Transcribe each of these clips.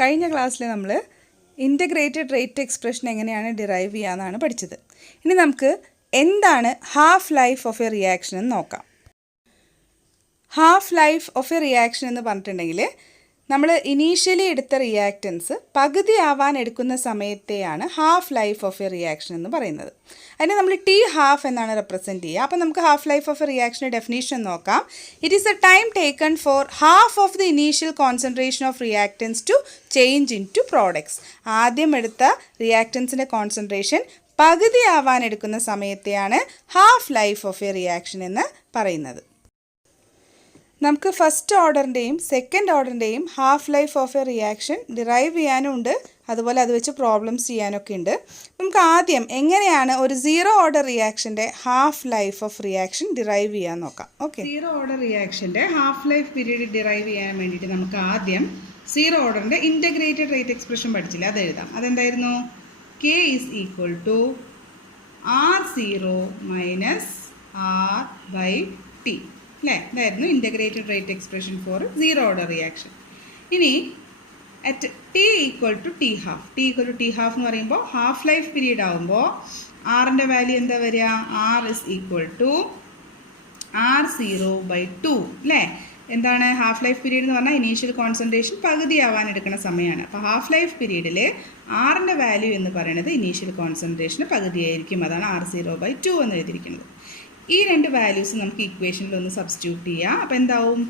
കഴിഞ്ഞ ക്ലാസ്സിൽ നമ്മൾ ഇൻ്റഗ്രേറ്റഡ് റേറ്റ് എക്സ്പ്രഷൻ എങ്ങനെയാണ് ഡിറൈവ് ചെയ്യാമെന്നാണ് പഠിച്ചത്. ഇനി നമുക്ക് എന്താണ് half life of a reaction എന്ന് നോക്കാം. Half life of a reaction എന്ന് പറഞ്ഞിട്ടുണ്ടെങ്കിൽ നമ്മൾ ഇനീഷ്യലി എടുത്ത റിയാക്റ്റൻസ് പകുതി ആവാൻ എടുക്കുന്ന സമയത്തെയാണ് half life of a reaction എന്ന് പറയുന്നത്. അതിനെ നമ്മൾ ടി ഹാഫ് എന്നാണ് റെപ്രസെൻറ്റ് ചെയ്യുക. അപ്പോൾ നമുക്ക് ഹാഫ് ലൈഫ് ഓഫ് എ റിയാക്ഷൻ്റെ ഡെഫിനേഷൻ നോക്കാം. It is a time taken for half of the initial concentration of reactants to change into products. ആദ്യം എടുത്ത റിയാക്റ്റൻസിൻ്റെ കോൺസെൻട്രേഷൻ പകുതി ആവാൻ എടുക്കുന്ന സമയത്തെയാണ് half life of a reaction എന്ന് പറയുന്നത്. നമുക്ക് ഫസ്റ്റ് ഓർഡറിൻ്റെയും സെക്കൻഡ് ഓർഡറിൻ്റെയും half life of a reaction derive ചെയ്യാനും ഉണ്ട്, അതുപോലെ അത് വെച്ച് പ്രോബ്ലംസ് ചെയ്യാനൊക്കെ ഉണ്ട്. നമുക്ക് ആദ്യം എങ്ങനെയാണ് ഒരു സീറോ ഓർഡർ റിയാക്ഷൻ്റെ half life of reaction derive ചെയ്യാൻ നോക്കാം. ഓക്കെ, സീറോ ഓർഡർ റിയാക്ഷൻ്റെ ഹാഫ് ലൈഫ് പീരീഡ് ഡിറൈവ് ചെയ്യാൻ വേണ്ടിയിട്ട് നമുക്ക് ആദ്യം സീറോ ഓർഡറിൻ്റെ ഇൻ്റഗ്രേറ്റഡ് റേറ്റ് എക്സ്പ്രഷൻ പഠിച്ചില്ല, അത് എഴുതാം. അതെന്തായിരുന്നു? K is equal to R0 minus R by t അല്ലേ? ഇതായിരുന്നു integrated rate expression for zero order reaction. ഇനി at T equal to T half, t equal to T half എന്ന് പറയുമ്പോൾ ഹാഫ് ലൈഫ് പീരീഡ് ആകുമ്പോൾ ആറിൻ്റെ വാല്യൂ എന്താ വരിക? R is equal to R0 by 2 അല്ലേ? എന്താണ് ഹാഫ് ലൈഫ് പീരീഡ് എന്ന് പറഞ്ഞാൽ ഇനീഷ്യൽ കോൺസെൻട്രേഷൻ പകുതി ആവാൻ എടുക്കുന്ന സമയമാണ്. അപ്പോൾ ഹാഫ് ലൈഫ് പീരീഡിൽ ആറിൻ്റെ വാല്യൂ എന്ന് പറയുന്നത് ഇനീഷ്യൽ കോൺസെൻട്രേഷന് പകുതിയായിരിക്കും. അതാണ് R0 ബൈ 2 എന്ന് എഴുതിയിരിക്കുന്നത്. ഈ രണ്ട് വാല്യൂസ് നമുക്ക് ഇക്വേഷനിൽ ഒന്ന് സബ്സ്റ്റിറ്റ്യൂട്ട് ചെയ്യാം. അപ്പോൾ എന്താവും?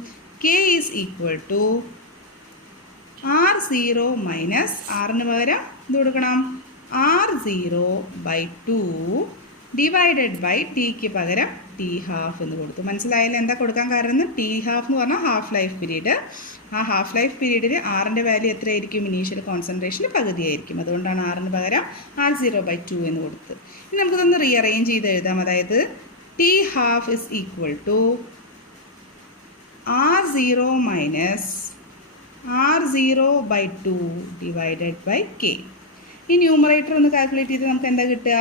K is equal to R0 minus ആറിന് പകരം എന്ത് കൊടുക്കണം? R0 ബൈ 2 ഡിവൈഡഡ് ബൈ ടിക്ക് പകരം ടി ഹാഫ് എന്ന് കൊടുത്തു. മനസ്സിലായാലും എന്താ കൊടുക്കാൻ കാരണം? ടി ഹാഫ് എന്ന് പറഞ്ഞാൽ ഹാഫ് ലൈഫ് പീരീഡ്. ആ ഹാഫ് ലൈഫ് പീരീഡിൽ ആറിൻ്റെ വാല്യൂ എത്രയായിരിക്കും? ഇനീഷ്യൽ കോൺസെൻട്രേഷന് പകുതിയായിരിക്കും. അതുകൊണ്ടാണ് ആറിന് പകരം R0 ബൈ 2 എന്ന് കൊടുത്തത്. ഇനി നമുക്കിതൊന്ന് റീഅറേഞ്ച് ചെയ്ത് എഴുതാം. അതായത് T half is equal to R0 minus R0 by 2 divided by K. ഈ ന്യൂമറേറ്റർ ഒന്ന് കാൽക്കുലേറ്റ് ചെയ്ത് നമുക്ക് എന്താ കിട്ടുക?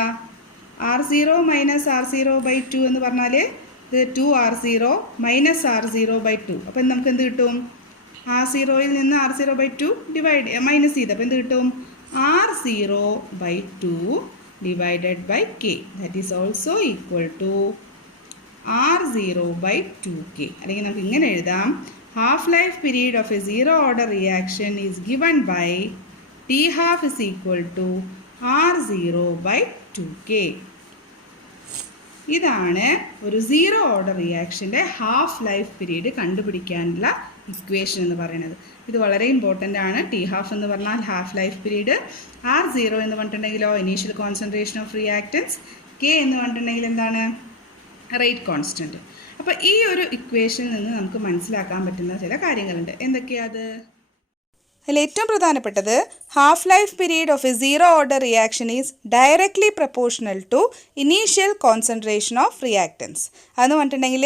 R0 മൈനസ് R0 ബൈ 2 എന്ന് പറഞ്ഞാൽ ഇത് 2R0 മൈനസ് R0 ബൈ 2. അപ്പം നമുക്ക് എന്ത് കിട്ടും? R0യിൽ നിന്ന് R0 ബൈ 2 മൈനസ് ചെയ്ത് അപ്പോൾ എന്ത് കിട്ടും? R0 by 2 divided by k, that is also equal to R0 by 2k. അല്ലെങ്കിൽ നമുക്ക് ഇങ്ങനെ എഴുതാം: half life period of a zero order reaction is given by t half is equal to R0 by 2k. ഇതാണ് ഒരു zero order റിയാക്ഷൻ്റെ half life period കണ്ടുപിടിക്കാനുള്ള equation എന്ന് പറയുന്നത്. ഇത് വളരെ ഇമ്പോർട്ടൻ്റ് ആണ്. ടി ഹാഫ് എന്ന് പറഞ്ഞാൽ ഹാഫ് ലൈഫ് പീരീഡ്, R0 എന്ന് പറഞ്ഞിട്ടുണ്ടെങ്കിലോ initial concentration of reactants, k എന്ന് പറഞ്ഞിട്ടുണ്ടെങ്കിൽ എന്താണ്? Rate constant. അപ്പോൾ ഈ ഒരു ഇക്വേഷനിൽ നിന്ന് നമുക്ക് മനസ്സിലാക്കാൻ പറ്റുന്ന ചില കാര്യങ്ങളുണ്ട്. എന്തൊക്കെയാണ് അത്? അതിൽ ഏറ്റവും പ്രധാനപ്പെട്ടത് half life period of a zero order reaction is directly proportional to initial concentration of reactants. അതെന്ന് പറഞ്ഞിട്ടുണ്ടെങ്കിൽ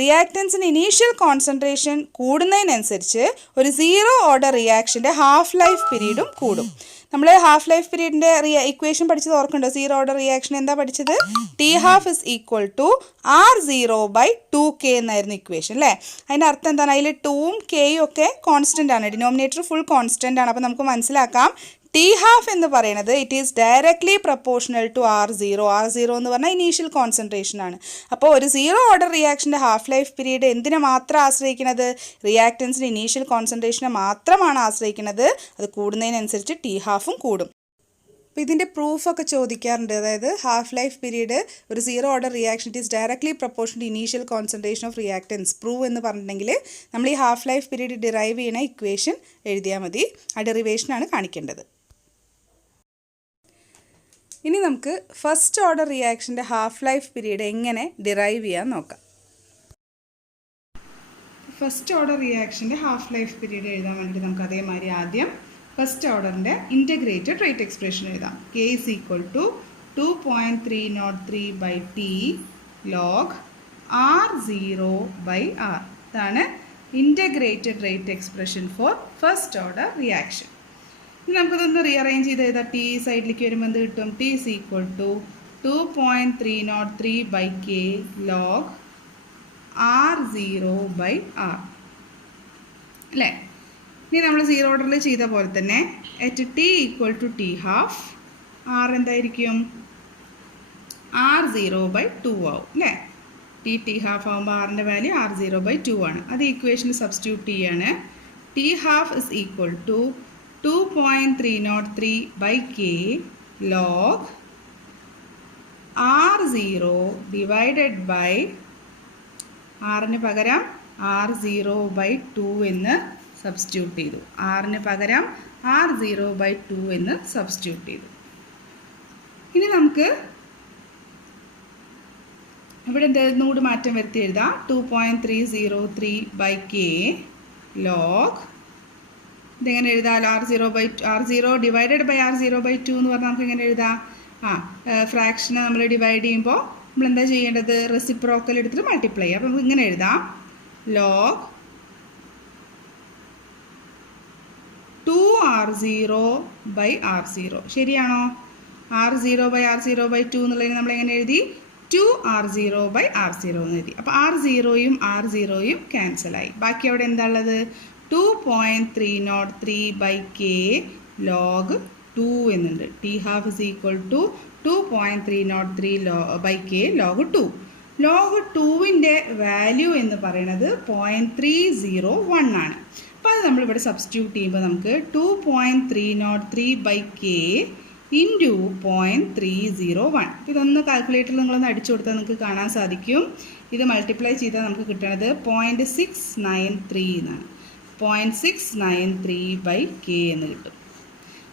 റിയാക്റ്റൻസിന് ഇനീഷ്യൽ കോൺസെൻട്രേഷൻ കൂടുന്നതിനനുസരിച്ച് ഒരു സീറോ ഓർഡർ റിയാക്ഷൻ്റെ ഹാഫ് ലൈഫ് പീരീഡും കൂടും. നമ്മൾ ഹാഫ് ലൈഫ് പീരീഡിൻ്റെ ഇക്വേഷൻ പഠിച്ചത് ഓർക്കുന്നുണ്ടോ? സീറോ ഓർഡർ റിയാക്ഷൻ എന്താ പഠിച്ചത്? T half is equal to R0 by 2k എന്നായിരുന്നു ഇക്വേഷൻ അല്ലേ? അതിൻ്റെ അർത്ഥം എന്താണ്? അതിൽ 2ഉം കെയും ഒക്കെ കോൺസ്റ്റൻ്റ് ആണ്, ഡിനോമിനേറ്റർ ഫുൾ കോൺസ്റ്റൻ്റ് ആണ്. അപ്പോൾ നമുക്ക് മനസ്സിലാക്കാം ടി ഹാഫ് എന്ന് പറയുന്നത് it is directly proportional to R0. R0 എന്ന് പറഞ്ഞാൽ ഇനീഷ്യൽ കോൺസെൻട്രേഷൻ ആണ്. അപ്പോൾ ഒരു സീറോ ഓർഡർ റിയാക്ഷൻ്റെ ഹാഫ് ലൈഫ് പീരീഡ് എന്തിനെ മാത്രം ആശ്രയിക്കുന്നത്? റിയാക്റ്റൻസിൻ്റെ ഇനീഷ്യൽ കോൺസെൻട്രേഷനെ മാത്രമാണ് ആശ്രയിക്കുന്നത്. അത് കൂടുന്നതിനനുസരിച്ച് ടി ഹാഫും കൂടും. അപ്പോൾ ഇതിൻ്റെ പ്രൂഫൊക്കെ ചോദിക്കാറുണ്ട്. അതായത് ഹാഫ് ലൈഫ് പീരീഡ് ഒരു zero order reaction it is directly proportion to initial concentration of reactants prove എന്ന് പറഞ്ഞിട്ടുണ്ടെങ്കിൽ നമ്മൾ ഈ ഹാഫ് ലൈഫ് പീരീഡ് ഡിറൈവ് ചെയ്യുന്ന ഇക്വേഷൻ എഴുതിയാൽ മതി. ആ ഡെറിവേഷനാണ് കാണിക്കേണ്ടത്. ഇനി നമുക്ക് ഫസ്റ്റ് ഓർഡർ റിയാക്ഷൻ്റെ ഹാഫ് ലൈഫ് പീരീഡ് എങ്ങനെ ഡിറൈവ് ചെയ്യാൻ നോക്കാം. ഫസ്റ്റ് ഓർഡർ റിയാക്ഷൻ്റെ ഹാഫ് ലൈഫ് പീരീഡ് എഴുതാൻ വേണ്ടിയിട്ട് നമുക്ക് അതേമാതിരി ആദ്യം ഫസ്റ്റ് ഓർഡറിൻ്റെ ഇൻ്റഗ്രേറ്റഡ് റേറ്റ് എക്സ്പ്രഷൻ എഴുതാം. K is equal to 2.303 by T log R0 by R. ഇതാണ് integrated rate expression for first order reaction. ഇനി നമുക്കിതൊന്ന് റീഅറേഞ്ച് ചെയ്ത് എഴുതാം. ടി സൈഡിലേക്ക് വരുമ്പോൾ എന്ത് കിട്ടും? T is equal to 2.303 by K log R0 by R അല്ലേ? ഇനി നമ്മൾ സീറോ ഓർഡറിൽ ചെയ്ത പോലെ തന്നെ at T equal to T half R എന്തായിരിക്കും R0/2 ആവും അല്ലേ. ടി ഹാഫ് ആകുമ്പോൾ ആറിൻ്റെ വാല്യൂ R0/2 ആണ്. അത് ഇക്വേഷനിൽ സബ്സ്റ്റിറ്റ്യൂട്ട് ചെയ്യാണ്. T half is equal to 2.303/k log R0 divided by ആറിന് പകരം R0/2 എന്ന് സബ്സ്റ്റിറ്റ്യൂട്ട് ചെയ്തു. ആറിന് പകരം R0/2 എന്ന് സബ്സ്റ്റിറ്റ്യൂട്ട് ചെയ്തു. ഇനി നമുക്ക് ഇവിടെ എന്തെന്നൂട് മാറ്റം വരുത്തി എഴുതാം. 2.303/k ലോഗ് ഇതെങ്ങനെ എഴുതാം? R0 ഡിവൈഡഡ് ബൈ R0/2 എന്ന് പറഞ്ഞാൽ നമുക്ക് എങ്ങനെ എഴുതാം? ഫ്രാക്ഷനെ നമ്മൾ ഡിവൈഡ് ചെയ്യുമ്പോൾ നമ്മൾ എന്താ ചെയ്യേണ്ടത്? റെസിപ്രോക്കൽ എടുത്തിട്ട് മൾട്ടിപ്ലൈ ചെയ്യാം. അപ്പോൾ നമുക്ക് ഇങ്ങനെ എഴുതാം ലോഗ് 2R0/R0. ശരിയാണോ? R0/R0/2 എന്നുള്ളതിന് നമ്മൾ എങ്ങനെ എഴുതി? 2R0/R0 എന്ന് എഴുതി. അപ്പോൾ R0യും R0യും ക്യാൻസലായി. ബാക്കി അവിടെ എന്താ ഉള്ളത്? 2.303/k log 2 എന്നുണ്ട്. T half is equal to 2.303/k log 2. Log 2വിൻ്റെ വാല്യൂ എന്ന് പറയുന്നത് 0.301 ആണ്. അപ്പോൾ അത് നമ്മളിവിടെ സബ്സ്റ്റിറ്റ്യൂട്ട് ചെയ്യുമ്പോൾ നമുക്ക് 2.303/k ഇൻറ്റു 0.301. ഇതൊന്ന് കാൽക്കുലേറ്ററിൽ നിങ്ങളൊന്ന് അടിച്ചു കൊടുത്താൽ നിങ്ങൾക്ക് കാണാൻ സാധിക്കും. ഇത് മൾട്ടിപ്ലൈ ചെയ്താൽ നമുക്ക് കിട്ടുന്നത് 0.693 എന്നാണ്. 0.693/k എന്ന് കിട്ടും.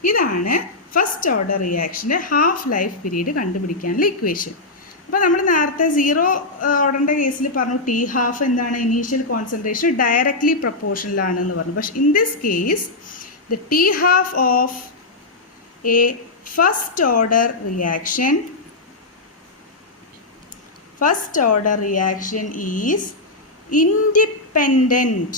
ഇതാണ് ഫസ്റ്റ് ഓർഡർ റിയാക്ഷൻ്റെ ഹാഫ് ലൈഫ് പീരീഡ് കണ്ടുപിടിക്കാനുള്ള ഇക്വേഷൻ. അപ്പോൾ നമ്മൾ നേരത്തെ സീറോ ഓർഡറിൻ്റെ കേസിൽ പറഞ്ഞു ടി ഹാഫ് എന്താണ്? ഇനീഷ്യൽ കോൺസെൻട്രേഷൻ ഡയറക്ട്ലി പ്രൊപ്പോർഷനിലാണെന്ന് പറഞ്ഞു. പക്ഷേ in this case the t half of a first order reaction is independent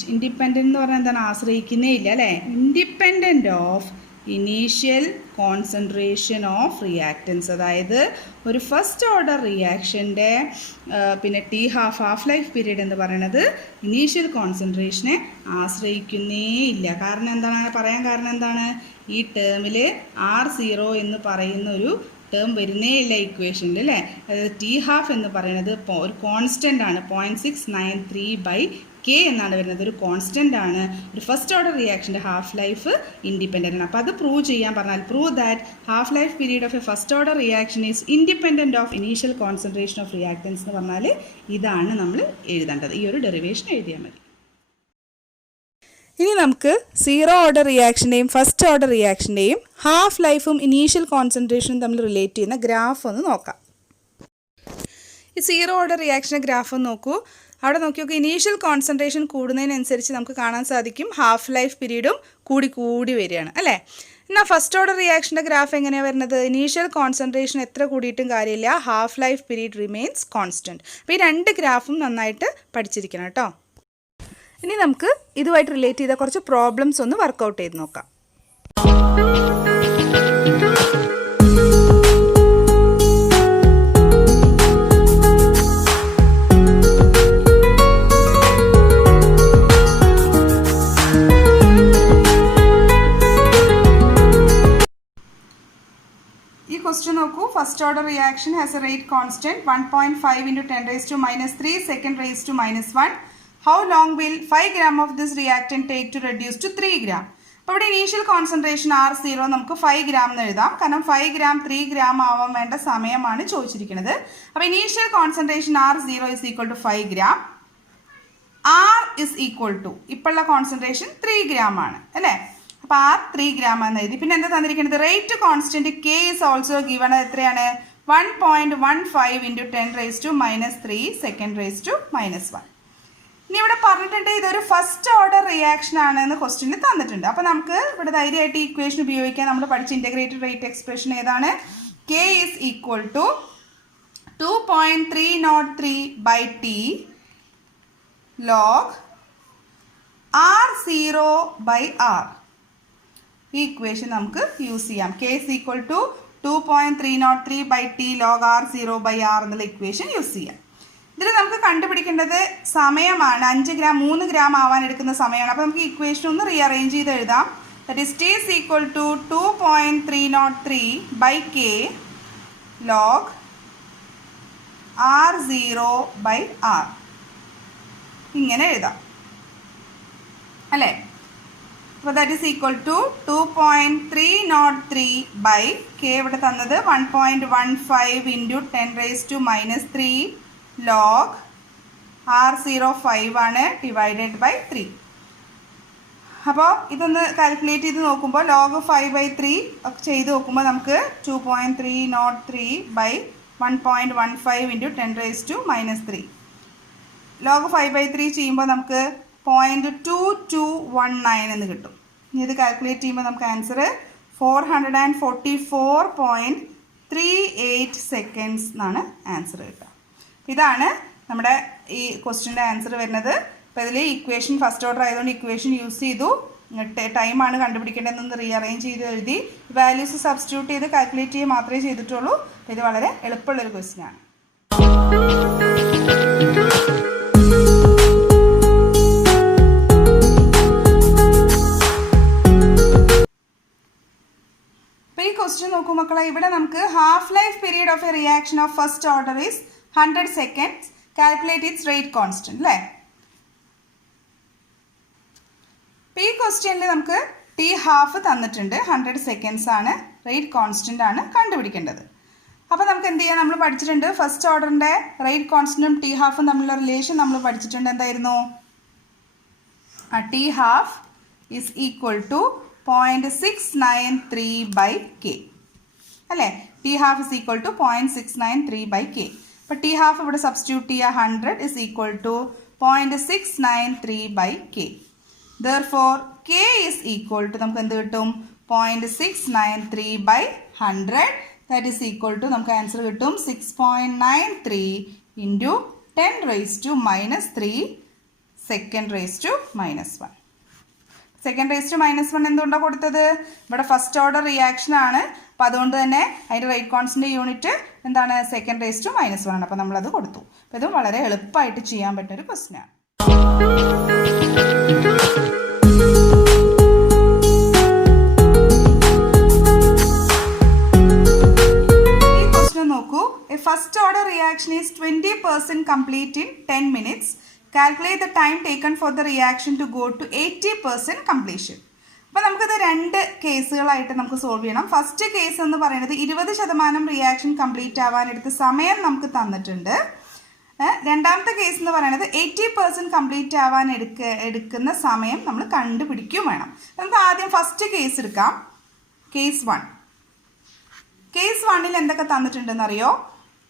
എന്ന് പറഞ്ഞാൽ എന്താണ്? ആശ്രയിക്കുന്നേ ഇല്ല അല്ലേ. Independent of initial concentration of reactance. അതായത് ഒരു ഫസ്റ്റ് ഓർഡർ റിയാക്ഷൻ്റെ പിന്നെ ടി ഹാഫ് ലൈഫ് പീരീഡ് എന്ന് പറയുന്നത് ഇനീഷ്യൽ കോൺസെൻട്രേഷനെ ആശ്രയിക്കുന്നേ ഇല്ല. കാരണം എന്താണ്? പറയാൻ കാരണം എന്താണ്? ഈ ടേമിൽ R0 എന്ന് പറയുന്ന ഒരു ടേം വരുന്നേ ഇല്ല ഇക്വേഷനിൽ അല്ലേ. അതായത് ടി ഹാഫ് എന്ന് പറയുന്നത് ഒരു കോൺസ്റ്റൻ്റ് ആണ്. 0.693/k എന്നാണ് വരുന്നത്. ഒരു കോൺസ്റ്റൻ്റ് ആണ്. ഒരു ഫസ്റ്റ് ഓർഡർ റിയാക്ഷൻ്റെ ഹാഫ് ലൈഫ് ഇൻഡിപെൻഡൻ്റ് ആണ്. അപ്പോൾ അത് പ്രൂവ് ചെയ്യാൻ പറഞ്ഞാൽ prove that half life period of a first order reaction is independent of initial concentration of reactants എന്ന് പറഞ്ഞാൽ ഇതാണ് നമ്മൾ എഴുതേണ്ടത്. ഈ ഒരു ഡെറിവേഷൻ എഴുതിയാൽ മതി. ഇനി നമുക്ക് സീറോ ഓർഡർ റിയാക്ഷൻ്റെയും ഫസ്റ്റ് ഓർഡർ റിയാക്ഷൻ്റെയും ഹാഫ് ലൈഫും ഇനീഷ്യൽ കോൺസെൻട്രേഷനും തമ്മിൽ റിലേറ്റ് ചെയ്യുന്ന ഗ്രാഫ് ഒന്ന് നോക്കാം. ഈ സീറോ ഓർഡർ റിയാക്ഷൻ്റെ ഗ്രാഫ് ഒന്ന് നോക്കൂ. അവിടെ നോക്കി ഇനീഷ്യൽ കോൺസെൻട്രേഷൻ കൂടുന്നതിനനുസരിച്ച് നമുക്ക് കാണാൻ സാധിക്കും ഹാഫ് ലൈഫ് പീരീഡും കൂടി വരികയാണ് അല്ലേ. എന്നാൽ ഫസ്റ്റ് ഓർഡർ റിയാക്ഷൻ്റെ ഗ്രാഫ് എങ്ങനെയാണ് വരുന്നത്? ഇനീഷ്യൽ കോൺസെൻട്രേഷൻ എത്ര കൂടിയിട്ടും കാര്യമില്ല, half life period remains constant. അപ്പോൾ ഈ രണ്ട് ഗ്രാഫും നന്നായിട്ട് പഠിച്ചിരിക്കണം കേട്ടോ. ഇനി നമുക്ക് ഇതുമായിട്ട് റിലേറ്റ് ചെയ്ത കുറച്ച് പ്രോബ്ലംസ് ഒന്ന് വർക്കൗട്ട് ചെയ്ത് നോക്കാം. ഈ ക്വസ്റ്റ്യൻ നോക്കൂ. First order reaction has A rate constant 1.5 × 10⁻³ second raised to -1. How long will 5 gram of this reactant take to reduce to 3 gram? അപ്പോൾ ഇവിടെ ഇനീഷ്യൽ കോൺസെൻട്രേഷൻ R0 നമുക്ക് 5 gram എന്ന് എഴുതാം. കാരണം 5 gram 3 gram ആവാൻ വേണ്ട സമയമാണ് ചോദിച്ചിരിക്കുന്നത്. അപ്പോൾ initial concentration R0 is equal to 5 gram. R is equal to ഇപ്പോഴുള്ള കോൺസെൻട്രേഷൻ 3 gram ആണ് അല്ലേ. അപ്പോൾ R 3 gram എന്ന് എഴുതി. പിന്നെ എന്താ തന്നിരിക്കുന്നത്? Rate constant K is also given. എത്രയാണ്? 1.15 × 10⁻³ second raised to -1. ഇനി ഇവിടെ പറഞ്ഞിട്ടുണ്ട് ഇതൊരു ഫസ്റ്റ് ഓർഡർ റിയാക്ഷൻ ആണെന്ന് ക്വസ്റ്റ്യനിൽ തന്നിട്ടുണ്ട്. അപ്പോൾ നമുക്ക് ഇവിടെ ധൈര്യമായിട്ട് ഈ ഇക്വേഷൻ ഉപയോഗിക്കാൻ നമ്മൾ പഠിച്ച ഇൻ്റഗ്രേറ്റഡ് റേറ്റ് എക്സ്പ്രഷൻ ഏതാണ്? K is equal to 2.303/t log R0/R. ഈ ഇക്വേഷൻ നമുക്ക് യൂസ് ചെയ്യാം. K is equal to 2.303/t log R0/R എന്നുള്ള ഇക്വേഷൻ യൂസ് ചെയ്യാം. ഇതിൽ നമുക്ക് കണ്ടുപിടിക്കേണ്ടത് സമയമാണ്. 5 ഗ്രാം 3 ഗ്രാം ആവാൻ എടുക്കുന്ന സമയമാണ്. അപ്പോൾ നമുക്ക് ഇക്വേഷൻ ഒന്ന് റീഅറേഞ്ച് ചെയ്ത് എഴുതാം. That is T is equal to 2.303 by K log R0 by R. ഇങ്ങനെ എഴുതാം അല്ലേ? അപ്പോൾ that is equal to 2.303 by K ഇവിടെ തന്നത് 1.15 ഇൻറ്റു 10⁻³ ലോഗ് R05 ആണ് ഡിവൈഡഡ് ബൈ 3. അപ്പോൾ ഇതൊന്ന് കാൽക്കുലേറ്റ് ചെയ്ത് നോക്കുമ്പോൾ ലോഗ് 5/3 ഒക്കെ ചെയ്ത് നോക്കുമ്പോൾ നമുക്ക് 2.303 ബൈ 1.15 ഇൻറ്റു 10⁻³ ലോഗ് 5/3 ചെയ്യുമ്പോൾ നമുക്ക് 0.2219 എന്ന് കിട്ടും. ഇനി ഇത് കാൽക്കുലേറ്റ് ചെയ്യുമ്പോൾ നമുക്ക് ആൻസർ 444.38 സെക്കൻഡ്സ് എന്നാണ് ആൻസർ കിട്ടുക. ഇതാണ് നമ്മുടെ ഈ ക്വസ്റ്റ്യൻ്റെ ആൻസർ വരുന്നത്. അപ്പോൾ ഇതിൽ ഇക്വേഷൻ ഫസ്റ്റ് ഓർഡർ ആയതുകൊണ്ട് ഇക്വേഷൻ യൂസ് ചെയ്തു. ടൈമാണ് കണ്ടുപിടിക്കേണ്ടതെന്ന് റീഅറേഞ്ച് ചെയ്ത് എഴുതി വാല്യൂസ് സബ്സ്റ്റിറ്റ്യൂട്ട് ചെയ്ത് കാൽക്കുലേറ്റ് ചെയ്യുക മാത്രമേ ചെയ്തിട്ടുള്ളൂ. ഇത് വളരെ എളുപ്പമുള്ളൊരു ക്വസ്റ്റ്യൻ ആണ്. അപ്പോൾ ഈ ക്വസ്റ്റ്യൻ നോക്കൂ മക്കളെ, ഇവിടെ നമുക്ക് half life period of a reaction of first order is 100 seconds. Calculate it's rate constant അല്ലേ? അപ്പോൾ ഈ ക്വസ്റ്റ്യനിൽ നമുക്ക് ടി ഹാഫ് തന്നിട്ടുണ്ട്, 100 seconds ആണ്, റേറ്റ് കോൺസ്റ്റന്റ് ആണ് കണ്ടുപിടിക്കേണ്ടത്. അപ്പോൾ നമുക്ക് എന്ത് ചെയ്യാം, നമ്മൾ പഠിച്ചിട്ടുണ്ട് ഫസ്റ്റ് ഓർഡറിൻ്റെ റേറ്റ് കോൺസ്റ്റന്റും ടി ഹാഫും തമ്മിലുള്ള റിലേഷൻ നമ്മൾ പഠിച്ചിട്ടുണ്ട്. എന്തായിരുന്നു? T half is equal to 0.693 by k അല്ലേ? T half is equal to 0.693 by k. അപ്പോൾ ടി ഹാഫ് ഇവിടെ സബ്സ്റ്റിറ്റ്യൂട്ട് ചെയ്യുക, 100 is equal to 0.693 by k. Therefore k is equal to നമുക്ക് എന്ത് കിട്ടും? 0.693 by 100 that is equal to നമുക്ക് answer കിട്ടും 6.93 into 10⁻³ second⁻⁻1. second⁻⁻1 എന്തുകൊണ്ടാണ് കൊടുത്തത്? ഇവിടെ ഫസ്റ്റ് ഓർഡർ റിയാക്ഷൻ ആണ്. അപ്പോൾ അതുകൊണ്ട് തന്നെ അതിൻ്റെ റേറ്റ് കോൺസ്റ്റന്റ് യൂണിറ്റ് എന്താണ്? second⁻⁻1 ആണ്. അപ്പോൾ നമ്മളത് കൊടുത്തു. അപ്പോൾ ഇത് വളരെ എളുപ്പമായിട്ട് ചെയ്യാൻ പറ്റുന്ന ഒരു ക്വസ്റ്റ്യൻ ആണ്. A first order reaction is 20% complete in 10 minutes. Calculate the time taken for the reaction to go to 80% completion. അപ്പോൾ നമുക്കത് രണ്ട് കേസുകളായിട്ട് നമുക്ക് സോൾവ് ചെയ്യണം. ഫസ്റ്റ് കേസ് എന്ന് പറയുന്നത് 20% റിയാക്ഷൻ കംപ്ലീറ്റ് ആവാൻ എടുത്ത സമയം നമുക്ക് തന്നിട്ടുണ്ട്. രണ്ടാമത്തെ കേസ് എന്ന് പറയുന്നത് 80% കംപ്ലീറ്റ് ആവാൻ എടുക്കുന്ന സമയം നമ്മൾ കണ്ടുപിടിക്കുകയും വേണം. നമുക്ക് ആദ്യം ഫസ്റ്റ് കേസ് എടുക്കാം. കേസ് 1. കേസ് 1ൽ എന്തൊക്കെ തന്നിട്ടുണ്ടെന്ന് അറിയോ?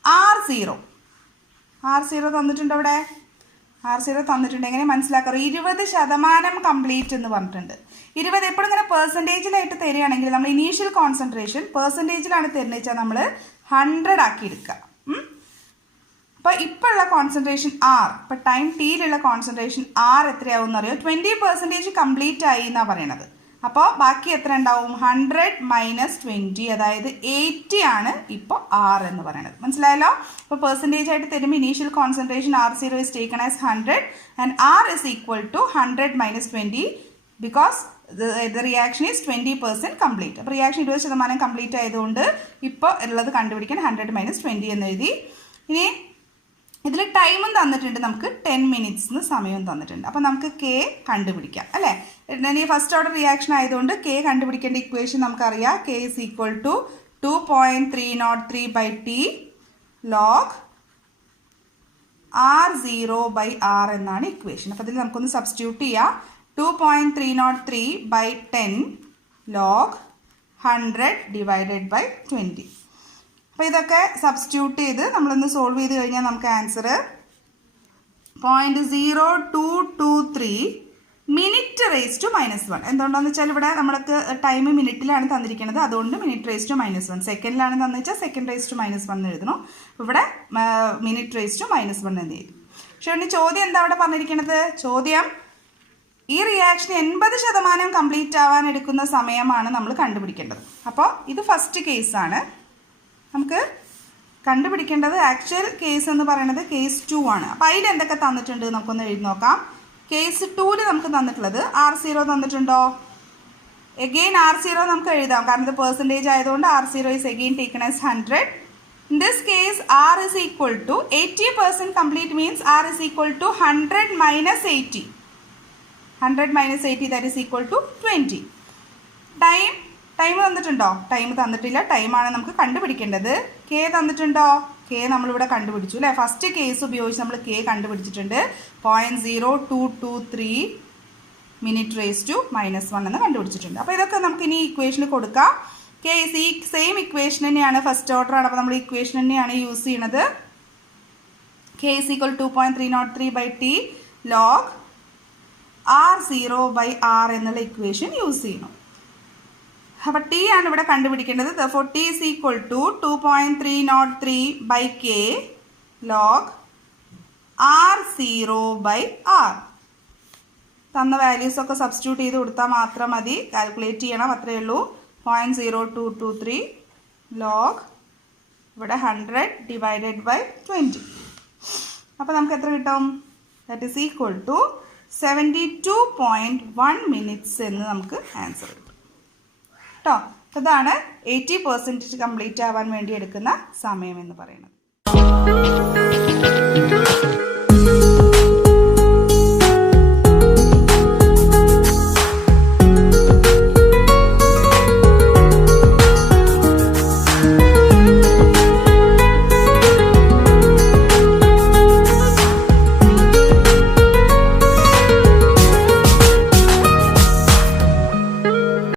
R0 തന്നിട്ടുണ്ട്. അവിടെ R0 തന്നിട്ടുണ്ട്. എങ്ങനെ മനസ്സിലാക്കാറ്? 20% കംപ്ലീറ്റ് എന്ന് പറഞ്ഞിട്ടുണ്ട്. 20 എപ്പോഴും ഇങ്ങനെ പെർസെൻറ്റേജിലായിട്ട് തരികയാണെങ്കിൽ നമ്മൾ ഇനീഷ്യൽ കോൺസെൻട്രേഷൻ പെർസെൻറ്റേജിലാണ് തരുന്നത് വെച്ചാൽ നമ്മൾ 100 ആക്കി എടുക്കുക. അപ്പോൾ ഇപ്പോൾ ഉള്ള കോൺസെൻട്രേഷൻ R, ഇപ്പോൾ ടൈം ടിയിലുള്ള കോൺസെൻട്രേഷൻ R എത്രയാവും എന്നറിയോ? 20% കംപ്ലീറ്റ് ആയി എന്നാണ് പറയണത്. അപ്പോൾ ബാക്കി എത്ര ഉണ്ടാവും? 100 - 20, അതായത് 80 ആണ് ഇപ്പോൾ R എന്ന് പറയുന്നത്. മനസ്സിലായല്ലോ? അപ്പോൾ പെർസെൻറ്റേജ് ആയിട്ട് തരുമ്പോൾ initial concentration R0 is taken as 100 and R is equal to 100 - 20 because the reaction is 20% complete. അപ്പോൾ റിയാക്ഷൻ 20% കംപ്ലീറ്റ് ആയതുകൊണ്ട് ഇപ്പോൾ ഉള്ളത് കണ്ടുപിടിക്കാൻ 100 - 20 എന്ന് എഴുതി. ഇനി ഇതിൽ ടൈമും തന്നിട്ടുണ്ട്, നമുക്ക് 10 minutes സമയവും തന്നിട്ടുണ്ട്. അപ്പോൾ നമുക്ക് കെ കണ്ടുപിടിക്കാം അല്ലേ? ഈ ഫസ്റ്റ് ഓർഡർ റിയാക്ഷൻ ആയതുകൊണ്ട് കെ കണ്ടുപിടിക്കേണ്ട ഇക്വേഷൻ നമുക്കറിയാം. K is equal to 2.303 by T log R0 by R എന്നാണ് ഇക്വേഷൻ. അപ്പോൾ ഇതിൽ നമുക്കൊന്ന് സബ്സ്റ്റിറ്റ്യൂട്ട് ചെയ്യാം. 2.303 by 10 log 100 divided by 20. അപ്പോൾ ഇതൊക്കെ സബ്സ്റ്റിറ്റ്യൂട്ട് ചെയ്ത് നമ്മളൊന്ന് സോൾവ് ചെയ്ത് കഴിഞ്ഞാൽ നമുക്ക് ആൻസർ 0.0223 മിനിറ്റ് റേസ് ടു -1. എന്തുകൊണ്ടാണെന്ന് വെച്ചാൽ ഇവിടെ നമ്മൾക്ക് ടൈം മിനിറ്റിലാണ് തന്നിരിക്കുന്നത്, അതുകൊണ്ട് മിനിറ്റ് റേസ് ടു -1. സെക്കൻഡിലാണ് തന്നു വെച്ചാൽ സെക്കൻഡ് റേസ് ടു -1 എഴുതണം. ഇവിടെ മിനിറ്റ് റേസ് ടു -1 എന്ന് എഴുതി. പക്ഷേ ഇനി ചോദ്യം എന്താ അവിടെ പറഞ്ഞിരിക്കുന്നത്? ചോദ്യം ഈ റിയാക്ഷൻ 80% കംപ്ലീറ്റ് ആവാൻ എടുക്കുന്ന സമയമാണ് നമ്മൾ കണ്ടുപിടിക്കേണ്ടത്. അപ്പോൾ ഇത് ഫസ്റ്റ് കേസാണ്. നമുക്ക് കണ്ടുപിടിക്കേണ്ടത് ആക്ച്വൽ കേസ് എന്ന് പറയുന്നത് കേസ് 2 ആണ്. അപ്പോൾ അതിൽ എന്തൊക്കെ തന്നിട്ടുണ്ട് നമുക്കൊന്ന് എഴുതി നോക്കാം. കേസ് 2ൽ നമുക്ക് തന്നിട്ടുള്ളത് R0 തന്നിട്ടുണ്ടോ? എഗെയിൻ R0 നമുക്ക് എഴുതാം, കാരണം ഇത് പെർസെൻറ്റേജ് ആയതുകൊണ്ട് R0 is again taken as 100. In this case R is equal to 80% complete means R is equal to 100 minus 80. 100 minus 80 that is equal to 20. Time തന്നിട്ടുണ്ടോ? ടൈം തന്നിട്ടില്ല. ടൈമാണ് നമുക്ക് കണ്ടുപിടിക്കേണ്ടത്. കെ തന്നിട്ടുണ്ടോ? കെ നമ്മളിവിടെ കണ്ടുപിടിച്ചു അല്ലേ. ഫസ്റ്റ് കേസ് ഉപയോഗിച്ച് നമ്മൾ കെ കണ്ടുപിടിച്ചിട്ടുണ്ട്. 0.0223 മിനിറ്റ് റേസ് ടു -1 എന്ന് കണ്ടുപിടിച്ചിട്ടുണ്ട്. അപ്പോൾ ഇതൊക്കെ നമുക്ക് ഇനി ഇക്വേഷനിൽ കൊടുക്കാം. കെ ഈ സെയിം ഇക്വേഷൻ തന്നെയാണ്, ഫസ്റ്റ് ഓർഡർ ആണ്. അപ്പോൾ നമ്മൾ ഇക്വേഷൻ തന്നെയാണ് യൂസ് ചെയ്യുന്നത്. K is equal to 2.303/t log R0/R എന്നുള്ള ഇക്വേഷൻ യൂസ് ചെയ്യണം. അപ്പോൾ ടി ആണ് ഇവിടെ കണ്ടുപിടിക്കേണ്ടത്. therefore t is equal to 2.303/k log R0/R. തന്ന വാല്യൂസ് ഒക്കെ സബ്സ്റ്റിറ്റ്യൂട്ട് ചെയ്ത് കൊടുത്താൽ മാത്രം മതി. കാൽക്കുലേറ്റ് ചെയ്യണം, അത്രയേ ഉള്ളൂ. 0.0223 log ഇവിടെ 100 divided by 20. അപ്പോൾ നമുക്ക് എത്ര കിട്ടും? That is equal to 72.1 minutes എന്ന് നമുക്ക് ആൻസർ കിട്ടും കേട്ടോ. ഇതാണ് 80% കംപ്ലീറ്റ് ആവാൻ വേണ്ടി എടുക്കുന്ന സമയം എന്ന് പറയുന്നത്.